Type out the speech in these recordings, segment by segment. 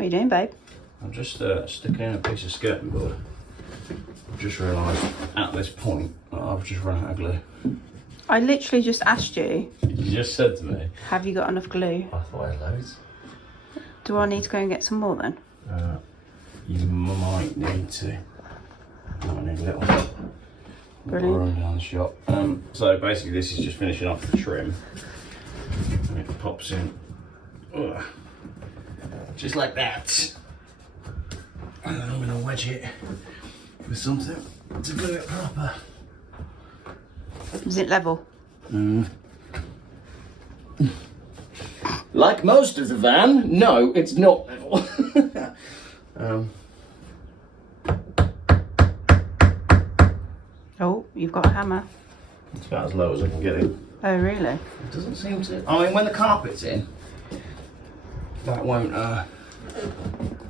What are you doing, babe? I'm just sticking in a piece of skirting board. I've just realised at this point I've just run out of glue. I literally just asked you. You just said to me, Have you got enough glue? I thought I had loads. Do I need to go and get some more then? You might need to. I might need a little. Brilliant. Run down the shop. So basically this is just finishing off the trim. And it pops in. Ugh. Just like that. And then I'm going to wedge it with something to glue it proper. Is it level? Like most of the van, no, it's not level. Oh, you've got a hammer. It's about as low as I can get it. Oh, really? It doesn't seem to. I mean, when the carpet's in, that won't.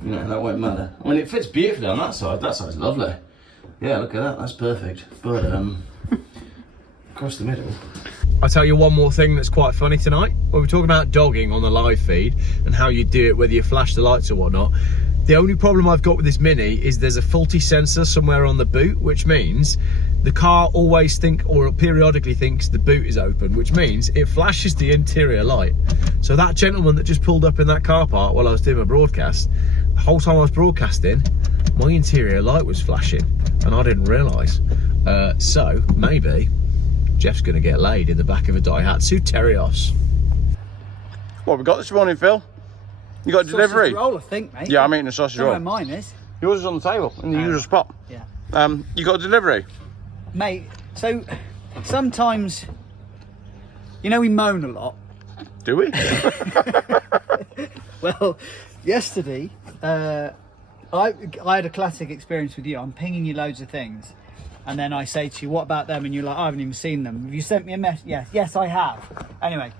You know, that won't matter. I mean, it fits beautifully on that side. That side's lovely. Yeah, look at that. That's perfect. But across the middle. I'll tell you one more thing that's quite funny tonight. When we're talking about dogging on the live feed and how you do it, whether you flash the lights or whatnot, the only problem I've got with this Mini is there's a faulty sensor somewhere on the boot, which means the car always periodically thinks the boot is open, which means it flashes the interior light. So that gentleman that just pulled up in that car park while I was doing my broadcast, the whole time I was broadcasting, my interior light was flashing and I didn't realise. So maybe Geoff's going to get laid in the back of a Daihatsu Terios. What have we got this morning, Phil? You got a delivery? Roll, I think, mate. Yeah, I'm eating a sausage roll. Don't know where mine is. Yours is on the table in the usual spot. Yeah. You got a delivery? Mate, so sometimes, you know, we moan a lot. Do we? Well, yesterday, I had a classic experience with you. I'm pinging you loads of things. And then I say to you, what about them? And you're like, I haven't even seen them. Have you sent me a message? Yes, I have. Anyway,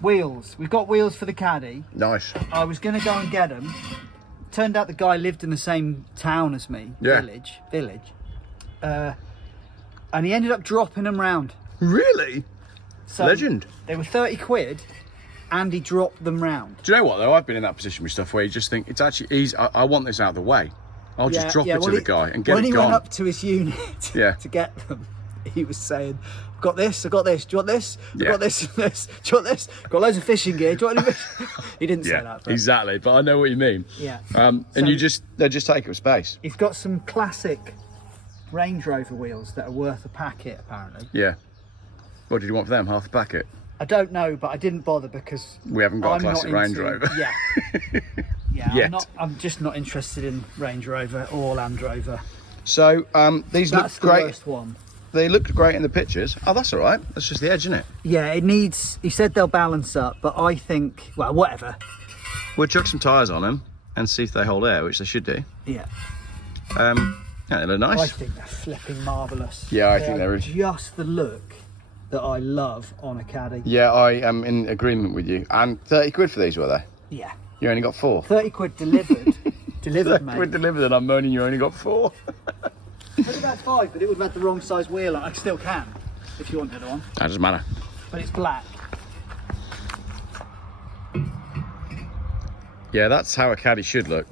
wheels. We've got wheels for the Caddy. Nice. I was going to go and get them. Turned out the guy lived in the same town as me. Yeah. Village. And he ended up dropping them round. Really? So Legend. They were 30 quid and he dropped them round. Do you know what though? I've been in that position with stuff where you just think, it's actually easy. I want this out of the way. I'll just drop it to the guy and get it gone. When he went up to his unit to get them, he was saying, I've got this, I've got this, do you want this? I've got this, this, do you want this? Got loads of fishing gear, do you want any fish? He didn't say that. But exactly, but I know what you mean. Yeah. And So they just take up space. he's got some classic Range Rover wheels that are worth a packet, apparently. Yeah. What did you want for them? Half a packet? I don't know, but I didn't bother because We haven't got a classic Range Rover. Yeah, Yet. I'm just not interested in Range Rover or Land Rover. So these That's look the great. worst one. They looked great in the pictures. Oh, that's all right. That's just the edge, isn't it? Yeah, it needs. He said they'll balance up, but I think, well, whatever. We'll chuck some tyres on them and see if they hold air, which they should do. Yeah. Yeah, they look nice. I think they're flipping marvellous. Yeah, I think they're just the look that I love on a Caddy. Yeah, I am in agreement with you. And 30 quid for these, were they? Yeah. You only got 4. 30 quid delivered. 30 quid mate. delivered, and I'm moaning you only got 4. I would have had 5, but it would have had the wrong size wheel. I still can, if you wanted one. That doesn't matter. But it's black. Yeah, that's how a Caddy should look.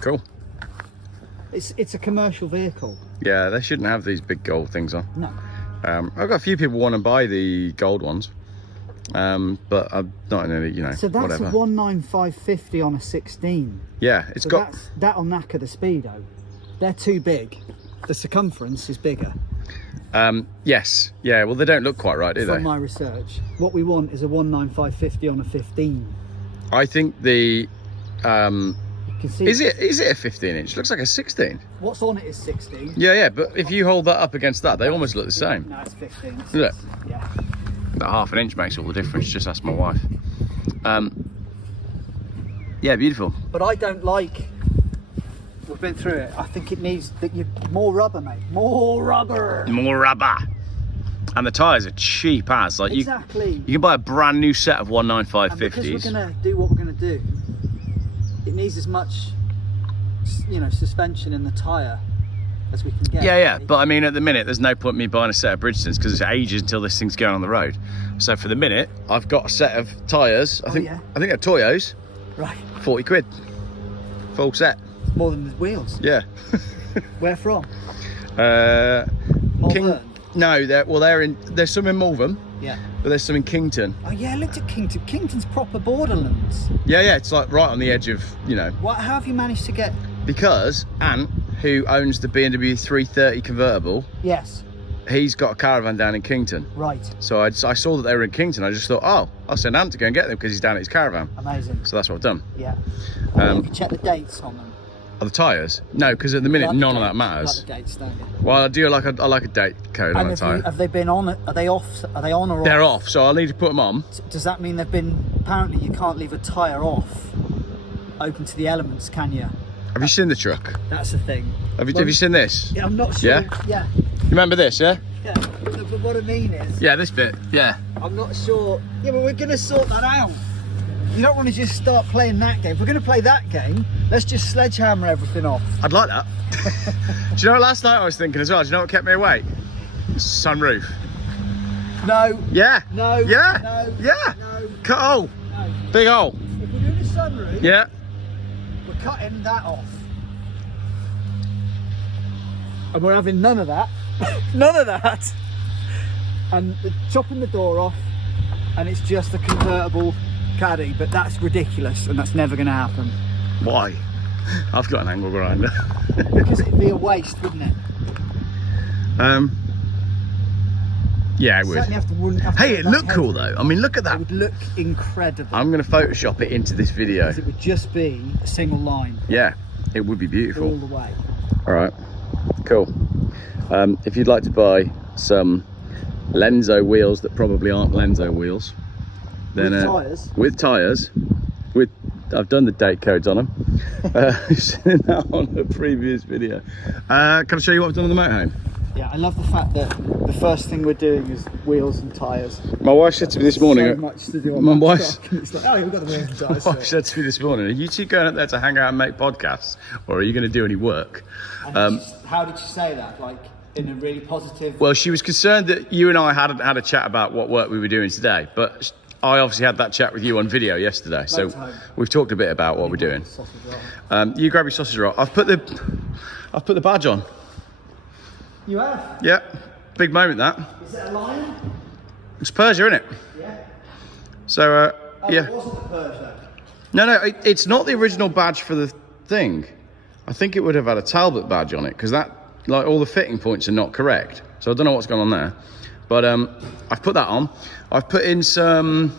Cool. It's a commercial vehicle. Yeah, they shouldn't have these big gold things on. No. I've got a few people want to buy the gold ones, but I'm not in any, you know, So that's whatever. a 19550 on a 16. Yeah, it's So got. that'll knacker the speedo. They're too big. The circumference is bigger. Yes, yeah. Well, they don't look quite right, do From they? my research, what we want is a 19550 on a 15. I think the. You can see Is it a 15 inch? Looks like a 16. what's on it is 16. Yeah, but if you hold that up against that, they almost look the same. No, it's 15. Look. Yeah. That half an inch makes all the difference. Just ask my wife. Yeah, beautiful. But I don't like. We've been through it. I think it needs more rubber, mate. More rubber. More rubber. And the tyres are cheap as. Like Exactly. you can buy a brand new set of And 19550s. because we're gonna do what we're gonna do, it needs as much, suspension in the tyre as we can get. Yeah, yeah. really. But I mean, at the minute, there's no point in me buying a set of Bridgestones because it's ages until this thing's going on the road. So for the minute, I've got a set of tyres. I think they're Toyos. Right. 40 quid. Full set. More than the wheels. Yeah. Where from? King. No, there's some in Malvern. Yeah. But there's some in Kington. Oh yeah, I looked at Kington. Kington's proper borderlands. Yeah, yeah. It's like right on the edge of, you know. How have you managed to get? Because Ant, who owns the BMW 330 convertible, Yes. he's got a caravan down in Kington. Right. So I saw that they were in Kington. I just thought, oh, I'll send Ant to go and get them because he's down at his caravan. Amazing. So that's what I've done. Yeah. Have you checked the dates on them? Are the tyres? No, because at the minute none of that matters. Like the dates, don't you? Well, I do like a date code on And a tyre. have they been on? Are they off? Are they on or off? They're off, so I'll need to put them on. Does that mean they've been? Apparently, you can't leave a tyre off, open to the elements, can you? Have you seen the truck? That's the thing. Have you seen this? Yeah, I'm not sure. Yeah? Yeah. You remember this, yeah? Yeah. But what I mean is, Yeah, this bit, yeah. I'm not sure. Yeah, but we're gonna sort that out. You don't want to just start playing that game. If we're gonna play that game, let's just sledgehammer everything off. I'd like that. Do you know what last night I was thinking as well? Do you know what kept me awake? Sunroof. No. Yeah. No. Yeah. No. Yeah. No. Cut hole. No. Big hole. If we're doing a sunroof, Yeah. we're cutting that off. And we're having none of that. None of that. And chopping the door off, and it's just a convertible Caddy, but that's ridiculous, and that's never going to happen. Why? I've got an angle grinder. Because it'd be a waste, wouldn't it? Yeah, it would. Certainly wouldn't have to Hey, put it that looked cool headroom. though. I mean, look at It that. would look incredible. I'm going to Photoshop it into this video. It would just be a single line Yeah, it would be all beautiful. the way. All right, cool. If you'd like to buy some Lenzo wheels that probably aren't Lenzo wheels, then With tyres? With tyres, I've done the date codes on them. I've seen that on a previous video. Can I show you what I've done on the motorhome? Yeah, I love the fact that the first thing we're doing is wheels and tyres. My wife said to me this morning. So much to do on my that wife's, truck, and it's like, oh, we've got the wheels and tyres. my wife said to me this morning, "Are you two going up there to hang out and make podcasts, or are you going to do any work?" How did you say that? Like in a really positive. Well, she was concerned that you and I hadn't had a chat about what work we were doing today, but I obviously had that chat with you on video yesterday, so we've talked a bit about what we're doing. You grab your sausage roll. I've put the badge on. You have? Yeah, big moment that. Is it a lion? It's Persia, isn't it? Yeah. So yeah. It wasn't a Persia. No, it's not the original badge for the thing. I think it would have had a Talbot badge on it because that, like, all the fitting points are not correct. So I don't know what's going on there. But I've put that on. I've put in some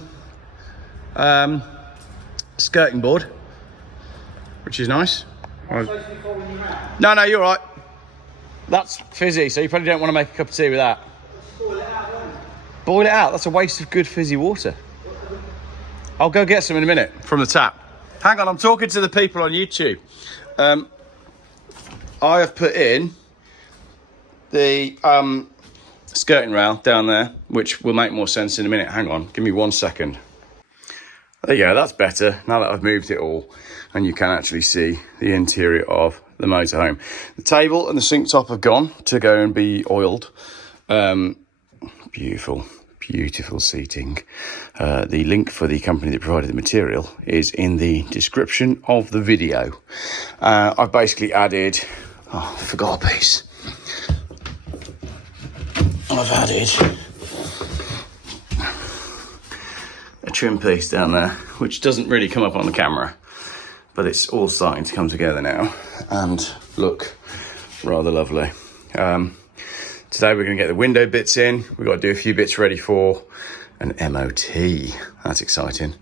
skirting board, which is nice. No, you're right. That's fizzy, so you probably don't want to make a cup of tea with that. Boil it out, won't you? Boil it out. That's a waste of good fizzy water. I'll go get some in a minute from the tap. Hang on, I'm talking to the people on YouTube. I have put in the skirting rail down there, which will make more sense in a minute. Hang on, give me 1 second. There you go, that's better. Now that I've moved it all, and you can actually see the interior of the motorhome. The table and the sink top have gone to go and be oiled. Beautiful seating. The link for the company that provided the material is in the description of the video. I've basically added, I forgot a piece. I've added a trim piece down there, which doesn't really come up on the camera, but it's all starting to come together now and look rather lovely. Today we're going to get the window bits in. We've got to do a few bits ready for an MOT. That's exciting.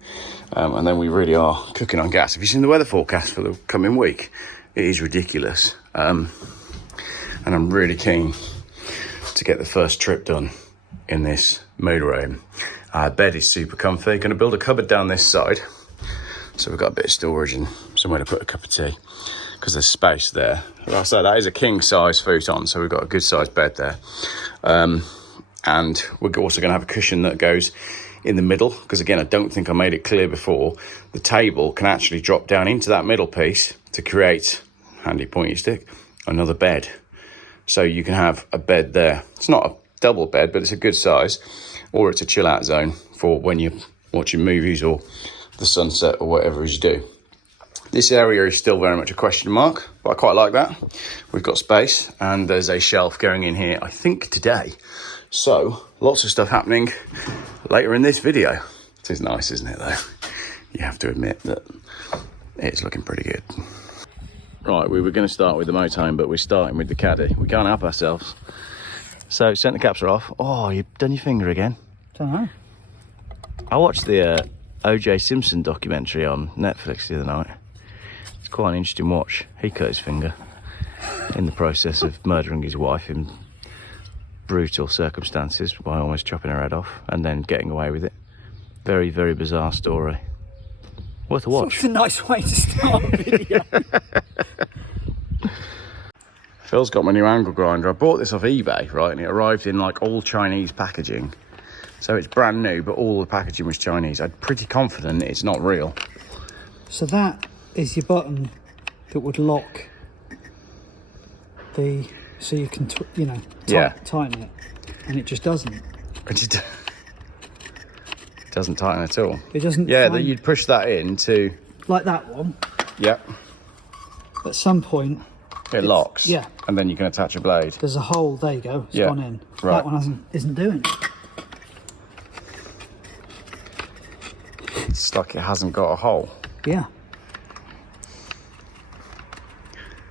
And then we really are cooking on gas. Have you seen the weather forecast for the coming week? It is ridiculous. And I'm really keen to get the first trip done in this motorhome. Our bed is super comfy. Going to build a cupboard down this side, so we've got a bit of storage and somewhere to put a cup of tea, because there's space there. Like I say, that is a king size futon, so we've got a good sized bed there. And we're also going to have a cushion that goes in the middle, because again, I don't think I made it clear before, the table can actually drop down into that middle piece to create, handy pointy stick, another bed. So you can have a bed there. It's not a double bed, but it's a good size. Or it's a chill out zone for when you're watching movies or the sunset or whatever as you do. This area is still very much a question mark, but I quite like that. We've got space and there's a shelf going in here, I think today. So lots of stuff happening later in this video. It is nice, isn't it though? You have to admit that it's looking pretty good. Right, we were going to start with the motorhome, but we're starting with the Caddy. We can't help ourselves. So, centre caps are off. Oh, you've done your finger again? Don't know. I watched the O.J. Simpson documentary on Netflix the other night. It's quite an interesting watch. He cut his finger in the process of murdering his wife in brutal circumstances by almost chopping her head off and then getting away with it. Very, very bizarre story. Worth a watch. It's a nice way to start a video. Phil's got my new angle grinder. I bought this off eBay, right? And it arrived in like all Chinese packaging. So it's brand new, but all the packaging was Chinese. I'm pretty confident it's not real. So that is your button that would lock the, so you can, tighten it. And it just doesn't. It doesn't tighten at all. It doesn't. Yeah, you'd push that in to... Like that one. Yep. At some point... It locks. Yeah. And then you can attach a blade. There's a hole, there you go, it's gone in. Right. That one isn't doing it. It's like it hasn't got a hole. Yeah.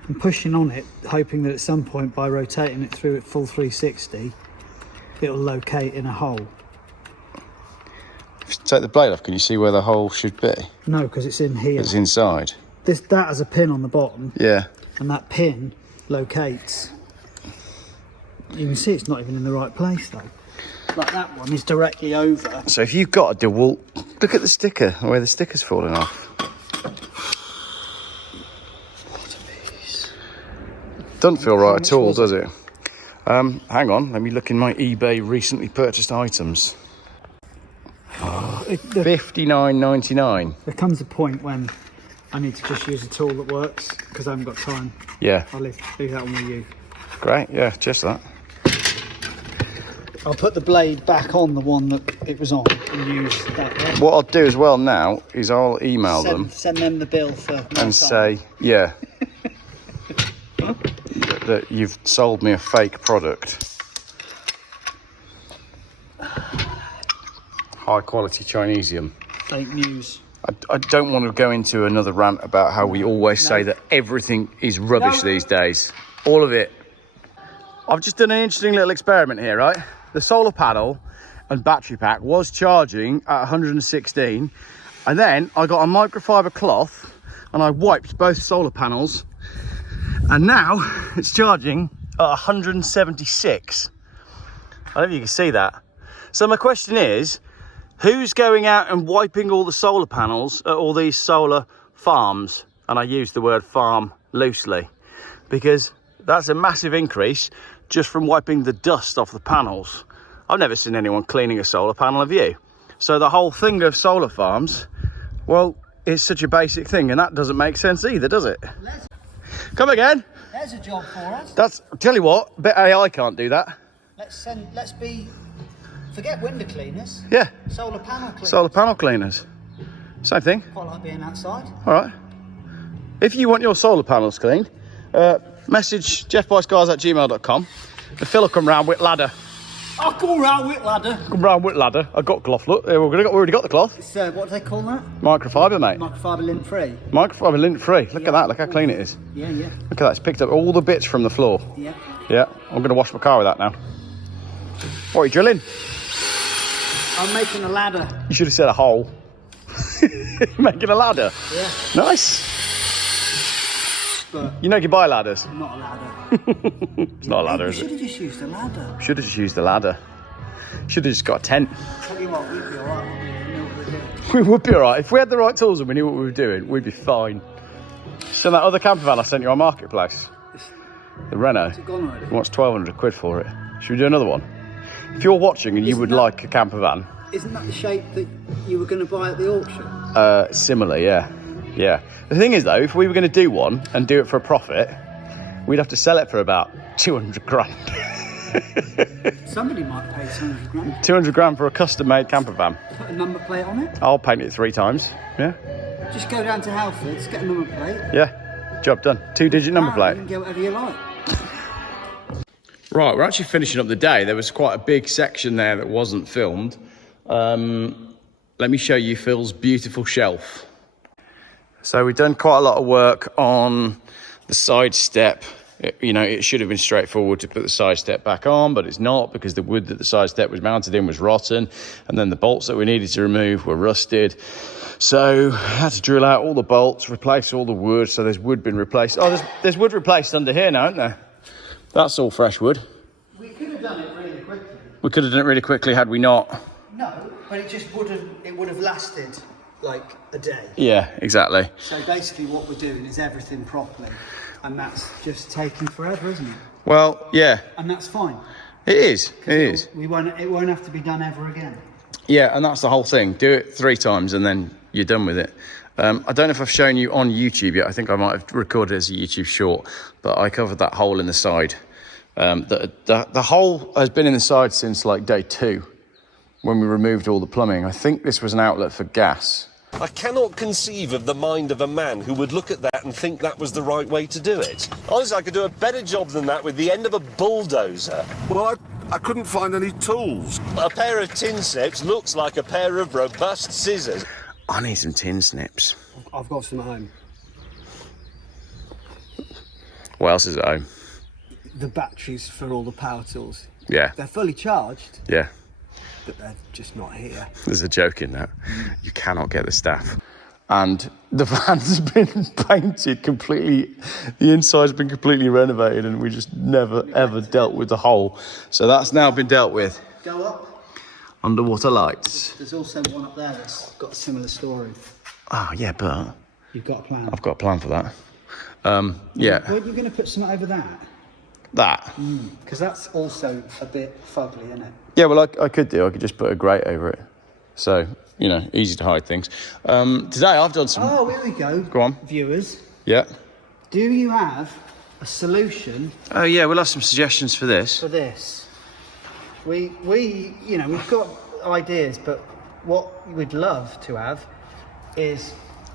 I'm pushing on it, hoping that at some point by rotating it through at full 360, it'll locate in a hole. If you take the blade off, can you see where the hole should be? No, because it's in here. It's inside. That has a pin on the bottom. Yeah. And that pin locates. You can see it's not even in the right place though. Like that one is directly over. So if you've got a DEWALT, look at the sticker, where the sticker's falling off. What a piece. Doesn't feel right at all, does it? Hang on, let me look in my eBay recently purchased items. $59.99. There comes a point when I need to just use a tool that works because I haven't got time. Yeah. I'll leave that one with you. Great, yeah, just that. I'll put the blade back on the one that it was on and use that one. What I'll do as well now is I'll email them. Send them the bill for and say, yeah, that you've sold me a fake product. High quality Chinesium. Fake news. I don't want to go into another rant about how we always say that everything is rubbish these days. All of it. I've just done an interesting little experiment here, right? The solar panel and battery pack was charging at 116, and then I got a microfiber cloth and I wiped both solar panels, and now it's charging at 176. I don't know if you can see that. So my question is, who's going out and wiping all the solar panels at all these solar farms? And I use the word farm loosely because that's a massive increase just from wiping the dust off the panels. I've never seen anyone cleaning a solar panel, have you? So the whole thing of solar farms, well, it's such a basic thing, and that doesn't make sense either, does it? Come again. There's a job for us. I'll tell you what, bet AI can't do that. Forget window cleaners. Yeah. Solar panel cleaners. Solar panel cleaners. Same thing. Quite like being outside. All right. If you want your solar panels cleaned, message geoffbyscars@gmail.com and Phil will come round with ladder. I'll come round with ladder. Come round with ladder. I've got cloth, look. We've already got the cloth. It's, what do they call that? Microfiber, mate. Microfiber lint free. Microfiber lint free. Look at that. Look how clean it is. Yeah. Look at that. It's picked up all the bits from the floor. Yeah. Yeah. I'm going to wash my car with that now. What are you drilling? I'm making a ladder. You should have said a hole. Making a ladder? Yeah. Nice. But you know you can buy ladders. not a ladder. It's not a ladder, is Should it? have just used a ladder. Should have just used the ladder. Should have just got a tent. Tell you what, we'd be alright. We would be alright. If we had the right tools and we knew what we were doing, we'd be fine. So that other camper van I sent you on Marketplace, the Renault, It's gone already. wants 1,200 quid for it. Should we do another one? If you're watching and you would like a camper van, Isn't that the shape that you were going to buy at the auction? similar, yeah. Yeah. The thing is though, if we were going to do one and do it for a profit, we'd have to sell it for about 200 grand. Somebody might pay 200 grand. 200 grand for a custom-made camper van. Put a number plate on it. I'll paint it 3 times. Yeah. Just go down to Halfords, get a number plate. Yeah. Job done. 2-digit number plate. You can get whatever you like. Right, we're actually finishing up the day. There was quite a big section there that wasn't filmed. Let me show you Phil's beautiful shelf. So we've done quite a lot of work on the side step. It should have been straightforward to put the side step back on, but it's not, because the wood that the side step was mounted in was rotten, and then the bolts that we needed to remove were rusted. So I had to drill out all the bolts, replace all the wood. So there's wood been replaced. Oh, there's wood replaced under here now, isn't there? That's all fresh wood. We could have done it really quickly. We could have done it really quickly had we not. No, but it would have lasted like a day. Yeah, exactly. So basically what we're doing is everything properly, and that's just taking forever, isn't it? Well, yeah. And that's fine. It is. It is. It won't have to be done ever again. Yeah, and that's the whole thing. Do it 3 times and then you're done with it. I don't know if I've shown you on YouTube yet. I think I might have recorded it as a YouTube short, but I covered that hole in the side. The hole has been in the side since like day 2, when we removed all the plumbing. I think this was an outlet for gas. I cannot conceive of the mind of a man who would look at that and think that was the right way to do it. Honestly, I could do a better job than that with the end of a bulldozer. Well, I couldn't find any tools. A pair of tin snips looks like a pair of robust scissors. I need some tin snips. I've got some at home. What else is at home? The batteries for all the power tools. Yeah. They're fully charged, Yeah. but they're just not here. There's a joke in that. You cannot get the staff. And the van's been painted completely, the inside's been completely renovated, and we just never ever dealt with the hole. So that's now been dealt with. Go up. Underwater lights. There's also one up there that's got a similar story. Oh, yeah, but You've got a plan. I've got a plan for that. Yeah. Weren't you going to put something over that? That. Because that's also a bit fugly, isn't it? Yeah, well, I could do. I could just put a grate over it. So, easy to hide things. Today I've done some... Oh, here we go. Go on. Viewers, Yeah. do you have a solution Oh, yeah, we'll have some suggestions for this. for this? We've got ideas, but what we'd love to have is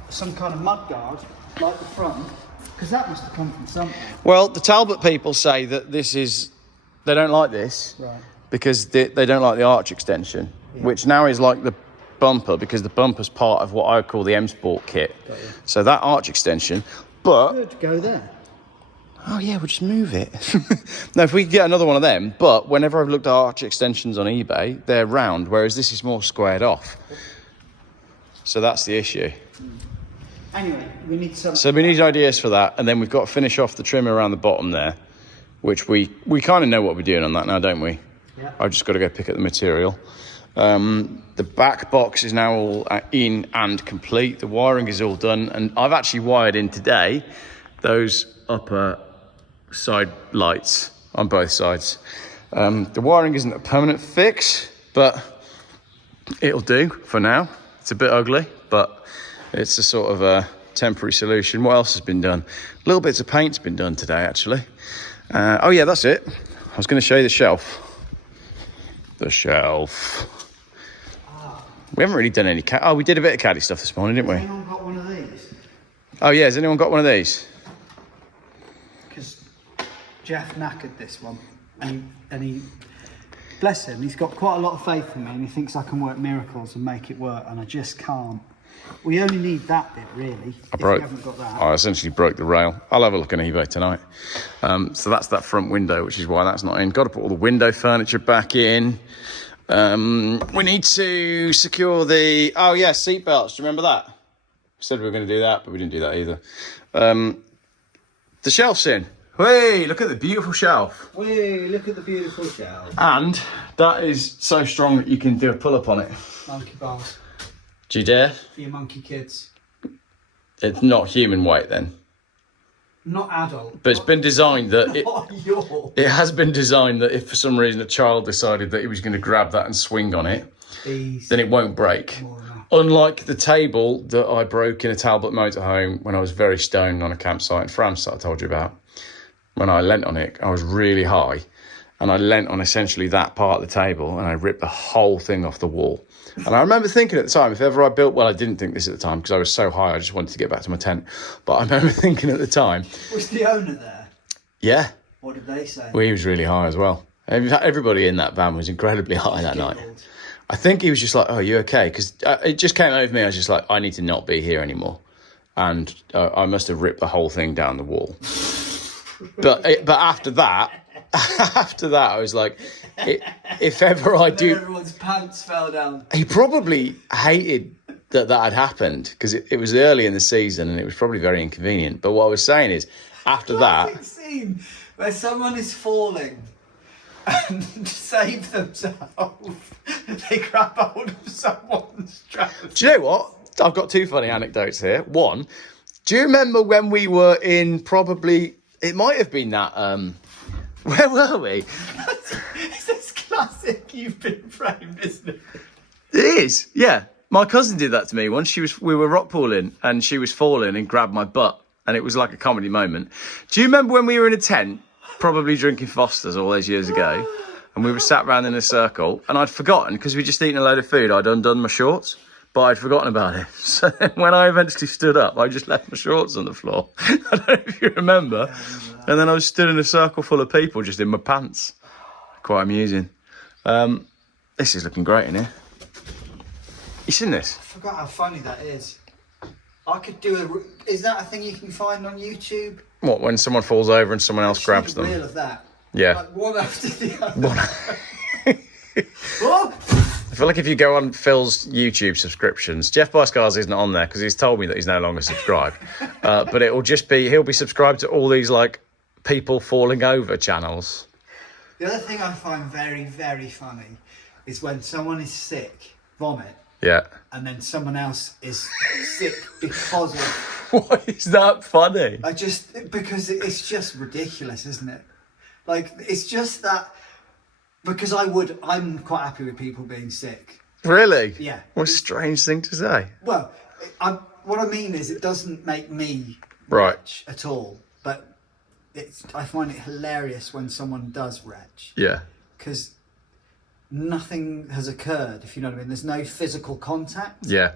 some kind of mud guard, like the front, because that must have come from something. Well, the Talbot people say that they don't like this, Right. because they don't like the arch extension, which now is like the bumper, because the bumper's part of what I call the M Sport kit. So that arch extension, but... Good, go there. Oh yeah, we'll just move it. No, if we could get another one of them, but whenever I've looked at arch extensions on eBay, they're round, whereas this is more squared off. So that's the issue. Anyway, we need some... So we need ideas for that, and then we've got to finish off the trim around the bottom there, which we kind of know what we're doing on that now, don't we? Yeah. I've just got to go pick up the material. The back box is now all in and complete. The wiring is all done, and I've actually wired in today those upper side lights on both sides. The wiring isn't a permanent fix, but it'll do for now. It's a bit ugly, but it's a sort of a temporary solution. What else has been done? Little bits of paint's been done today, actually. Oh yeah, that's it. I was going to show you the shelf. The shelf. We haven't really done any we did a bit of Caddy stuff this morning, didn't we? Has anyone got one of these? Oh yeah, has anyone got one of these? Because Geoff knackered this one, and he, bless him, he's got quite a lot of faith in me, and he thinks I can work miracles and make it work, and I just can't. We only need that bit, really. If you haven't got that. I essentially broke the rail. I'll have a look on eBay tonight. So that's that front window, which is why that's not in. Got to put all the window furniture back in. We need to secure the seat belts. Do you remember that? We said we were going to do that, but we didn't do that either. The shelf's in. Hey, look at the beautiful shelf. Whee, look at the beautiful shelf. And that is so strong that you can do a pull-up on it. Monkey bars Do you dare? for your monkey kids. It's not human weight then. Not adult. But it's been designed that it has been designed that if for some reason a child decided that he was going to grab that and swing on it, then it won't break. Unlike the table that I broke in a Talbot motorhome when I was very stoned on a campsite in France that I told you about. when I leant on it, I was really high, and I leant on essentially that part of the table, and I ripped the whole thing off the wall. And I remember thinking at the time, if ever I built, well, I didn't think this at the time because I was so high, I just wanted to get back to my tent. But I remember thinking at the time, Was the owner there? yeah, What did they say? well, he was really high as well. Everybody in that van was incredibly high that night. I think he was just like, "Oh, you okay?" Because it just came over me. I was just like, "I need to not be here anymore," and I must have ripped the whole thing down the wall. But after that, I was like, if ever I do, everyone's pants fell down. he probably hated that had happened because it was early in the season and it was probably very inconvenient. But what I was saying is, after that, Classic scene where someone is falling and to save themselves, they grab hold of someone's trousers. do you know what? I've got two funny anecdotes here. One, do you remember when we were in probably, it might have been that, where were we? It's this classic "you've been framed," isn't it? It is, yeah. My cousin did that to me once. We were rock pooling and she was falling and grabbed my butt, and it was like a comedy moment. Do you remember when we were in a tent, probably drinking Foster's all those years ago, and we were sat round in a circle, and I'd forgotten, because we'd just eaten a load of food, I'd undone my shorts, but I'd forgotten about it. So then when I eventually stood up, I just left my shorts on the floor. I don't know if you remember. And then I was stood in a circle full of people just in my pants. Quite amusing. This is looking great in here. You seen this? I forgot how funny that is. I could do is that a thing you can find on YouTube? What, when someone falls over and someone else grabs See the them? reel of that. Yeah. Like one after the other. Oh! I feel like if you go on Phil's YouTube subscriptions, Geoff Buys Cars isn't on there because he's told me that he's no longer subscribed. But it will just be, he'll be subscribed to all these like people falling over channels. The other thing I find very, very funny is when someone is sick, vomit, Yeah. and then someone else is sick because of... Why is that funny? Because it's just ridiculous, isn't it? Like, it's just that... Because I'm quite happy with people being sick. Really? Yeah. What a strange thing to say. Well, what I mean is it doesn't make me Right. retch at all. But I find it hilarious when someone does retch. Yeah. Because nothing has occurred, if you know what I mean. There's no physical contact. Yeah.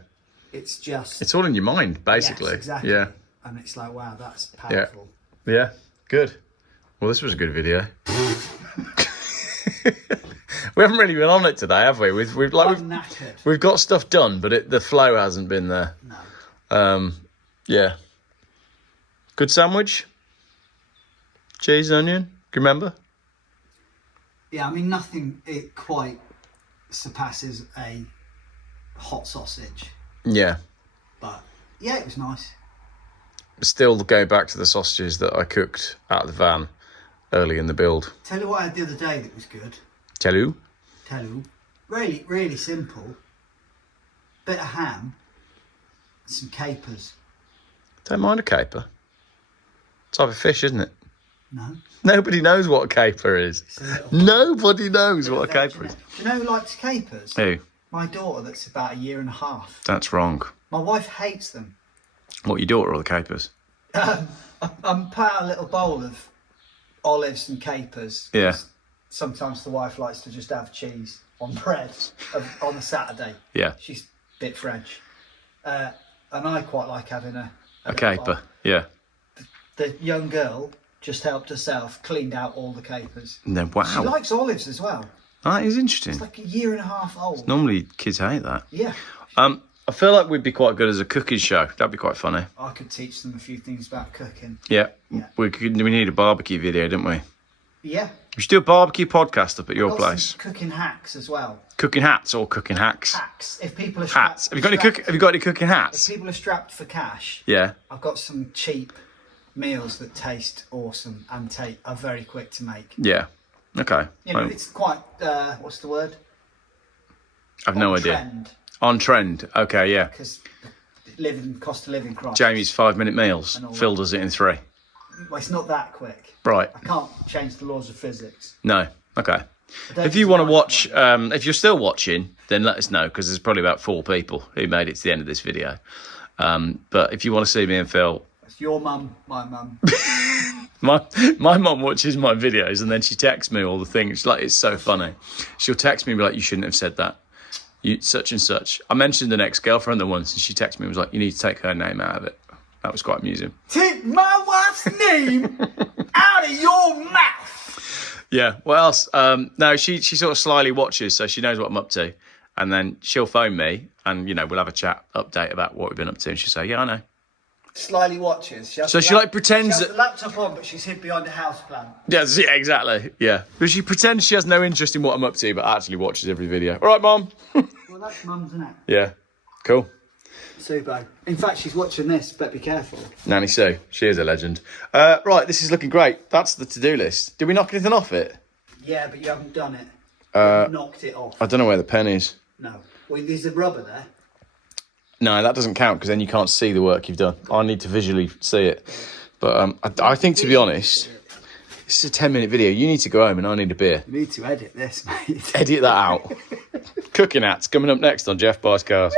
It's just... It's all in your mind, basically. Yes, exactly. Yeah. And it's like, wow, that's powerful. Yeah. Good. Well, this was a good video. We haven't really been on it today, have we? I'm knackered. We've got stuff done, but the flow hasn't been there. No. Yeah. Good sandwich. Cheese and onion. Do you remember? Yeah, I mean, nothing it quite surpasses a hot sausage. Yeah. But yeah, it was nice. Still going back to the sausages that I cooked out of the van early in the build. Tell you what I had the other day that was good. Tell you? Tell you. Really, really simple. Bit of ham. Some capers. Don't mind a caper. Type of fish, isn't it? No. Nobody knows what a caper is. Nobody knows what a caper is. Do you know who likes capers? Who? My daughter that's about 1.5 years. That's wrong. My wife hates them. What, your daughter or the capers? I'm put out a little bowl of olives and capers. Yeah. Sometimes the wife likes to just have cheese on bread on a Saturday. Yeah. She's a bit French. And I quite like having a caper, bowl. yeah. The young girl just helped herself, cleaned out all the capers. No, She wow. likes olives as well. That is interesting. It's like 1.5 years old. Normally kids hate that. Yeah. I feel like we'd be quite good as a cooking show. That'd be quite funny. I could teach them a few things about cooking. Yeah. Yeah. We need a barbecue video, don't we? Yeah. We should do a barbecue podcast up at your Got place. some cooking hacks as well. Cooking hats or cooking hacks? Hacks. If people are Hats. strapped, Have you got any cooking if hats? people are strapped for cash, Yeah. I've got some cheap meals that taste awesome and are very quick to make. Yeah. Okay. You know, Well, it's quite what's the word? I've no idea. On trend. Okay, yeah. Because cost of living crisis. Jamie's 5-minute meals. And all Phil that. does it in 3. Well, it's not that quick. Right. I can't change the laws of physics. No. Okay. I don't If you think want to I watch, can. if you're still watching, then let us know, because there's probably about 4 people who made it to the end of this video. But if you want to see me and Phil, It's your mum, my mum. My mum watches my videos and then she texts me all the things. She's like, it's so funny. She'll text me and be like, you shouldn't have said that. You such and such. I mentioned an ex-girlfriend that once, and she texted me and was like, you need to take her name out of it. That was quite amusing. Take my wife's name out of your mouth. Yeah. What else? No, she sort of slyly watches, so she knows what I'm up to. And then she'll phone me and, you know, we'll have a chat update about what we've been up to. And she'll say, yeah, I know. Slyly watches. So she like pretends she has that... the laptop on, but she's hid behind a houseplant. Yeah, exactly. Yeah. But she pretends she has no interest in what I'm up to, but actually watches every video. All right, Mum. Well, that's Mum's, isn't it? Yeah. Cool. Super. In fact, she's watching this, but be careful. Nanny Sue. She is a legend. Right, this is looking great. That's the to-do list. Did we knock anything off it? Yeah, but you haven't done it. You knocked it off. I don't know where the pen is. No. Well, there's a rubber there. No, that doesn't count because then you can't see the work you've done. I need to visually see it. But I think, to be honest, this is a 10-minute video. You need to go home and I need a beer. You need to edit this, mate. Edit that out. Cooking Hats coming up next on Geoff Buys Cars.